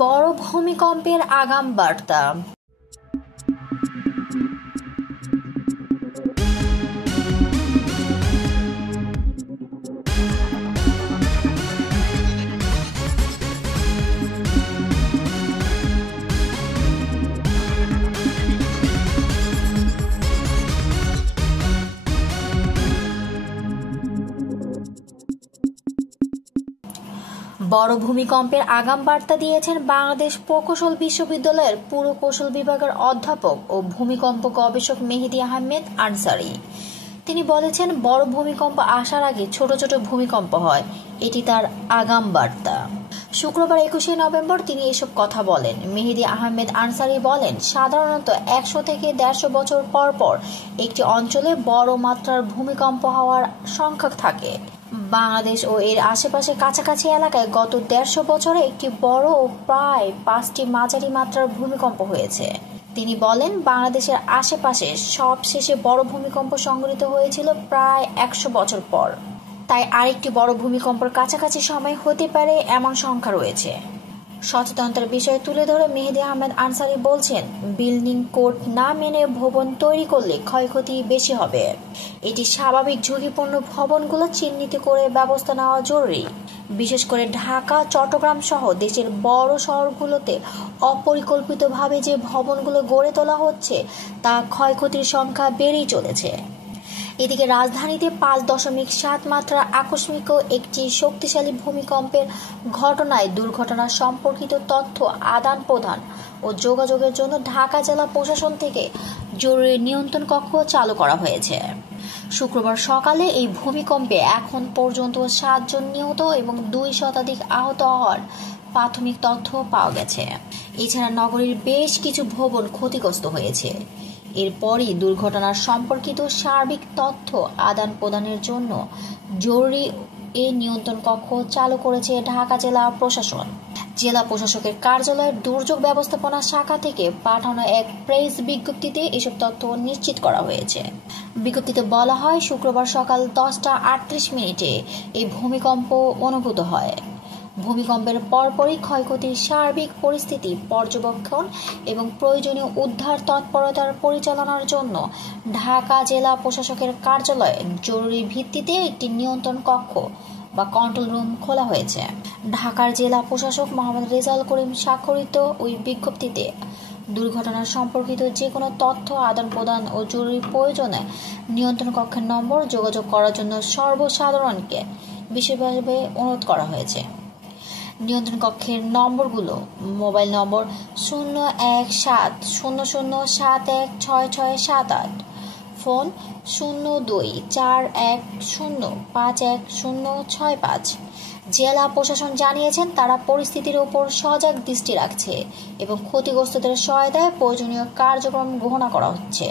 বড় ভূমিকম্পের আগাম বার্তা। বড় ভূমিকম্পের আগাম বার্তা দিয়েছেন বাংলাদেশ প্রকৌশল বিশ্ববিদ্যালয়ের পুরকৌশল বিভাগের অধ্যাপক ও ভূমিকম্প গবেষক মেহেদী আহমেদ আনসারী। তিনি বলেছেন, বড় ভূমিকম্প আসার আগে ছোট ছোট ভূমিকম্প হয়, এটি তার আগাম বার্তা। শুক্রবার 21শে নভেম্বর তিনি এসব কথা বলেন। মেহেদী আহমেদ আনসারী বলেন, সাধারণত 100 থেকে 150 বছর পর পর একটি অঞ্চলে বড় মাত্রার ভূমিকম্প হওয়ার সংখ্যা থাকে। বাংলাদেশ ও এর আশেপাশে কাছাকাছি এলাকায় গত 150 বছরে একটি বড় ও প্রায় 5টি মাঝারি মাত্রার ভূমিকম্প হয়েছে। তিনি বলেন, বাংলাদেশের আশেপাশে সবশেষে বড় ভূমিকম্প সংঘটিত হয়েছিল প্রায় 100 বছর পর। তাই আরেকটি বড় ভূমিকম্পের কাছাকাছি সময় হতে পারে এমন সংখ্যা রয়েছে। সচেতনতার বিষয় তুলে ধরে মেহেদী আহমেদ আনসারী বলছেন, বিল্ডিং কোড না মেনে ভবন তৈরি করলে ক্ষয়ক্ষতি বেশি হবে। এটি স্বাভাবিক ঝুঁকিপূর্ণ ভবনগুলো চিহ্নিত করে ব্যবস্থা নেওয়া জরুরি। বিশেষ করে ঢাকা, চট্টগ্রাম সহ দেশের বড় শহরগুলোতে অপরিকল্পিতভাবে যে ভবনগুলো গড়ে তোলা হচ্ছে তা ক্ষয়ক্ষতির সংখ্যা বেড়েই চলেছে। এদিকে রাজধানীতে 5.7 মাত্রা আকস্মিক একটি শক্তিশালী ভূমিকম্পের ঘটনায় দুর্ঘটনা সম্পর্কিত তথ্য আদান প্রদান ও যোগাযোগের জন্য ঢাকা জেলা প্রশাসন থেকে জরুরি নিয়ন্ত্রণ কক্ষ চালু করা হয়েছে। শুক্রবার সকালে এই ভূমিকম্পে এখন পর্যন্ত 7 জন নিহত এবং 2 শতাধিক আহত হওয়ার প্রাথমিক তথ্য পাওয়া গেছে। এছাড়া নগরীর বেশ কিছু ভবন ক্ষতিগ্রস্ত হয়েছে। এরপরই দুর্ঘটনার সম্পর্কিত সার্বিক তথ্য আদান প্রদানের জন্য জরুরি এই নিয়ন্ত্রণ কক্ষ চালু করেছে ঢাকা জেলা প্রশাসন। জেলা প্রশাসকের কার্যালয়ের দুর্যোগ ব্যবস্থাপনা শাখা থেকে পাঠানো এক প্রেস বিজ্ঞপ্তিতে এসব তথ্য নিশ্চিত করা হয়েছে। বিজ্ঞপ্তিতে বলা হয়, শুক্রবার সকাল 10টা 38 মিনিটে এই ভূমিকম্প অনুভূত হয়। ভূমিকম্পের পরপরই ক্ষয়ক্ষতির সার্বিক পরিস্থিতি পর্যবেক্ষণ এবং প্রয়োজনীয় উদ্ধার তৎপরতার পরিচালনার জন্য ঢাকা জেলা প্রশাসকের কার্যালয়ে জরুরি ভিত্তিতে একটি নিয়ন্ত্রণ কক্ষ বা কন্ট্রোল রুম খোলা হয়েছে। ঢাকার জেলা প্রশাসক মোহাম্মদ রেজাউল করিম স্বাক্ষরিত ওই বিজ্ঞপ্তিতে দুর্ঘটনার সম্পর্কিত যে কোনো তথ্য আদান প্রদান ও জরুরি প্রয়োজনে নিয়ন্ত্রণ কক্ষের নম্বর যোগাযোগ করার জন্য সর্বসাধারণকে বিশেষভাবে অনুরোধ করা হয়েছে। নিয়ন্ত্রণ কক্ষের নম্বরগুলো: মোবাইল নম্বর 01700716678, ফোন 0241051065। জেলা প্রশাসন জানিয়েছেন, তারা পরিস্থিতির উপর সজাগ দৃষ্টি রাখছে এবং ক্ষতিগ্রস্তদের সহায়তায় প্রয়োজনীয় কার্যক্রম গ্রহণ করা হচ্ছে।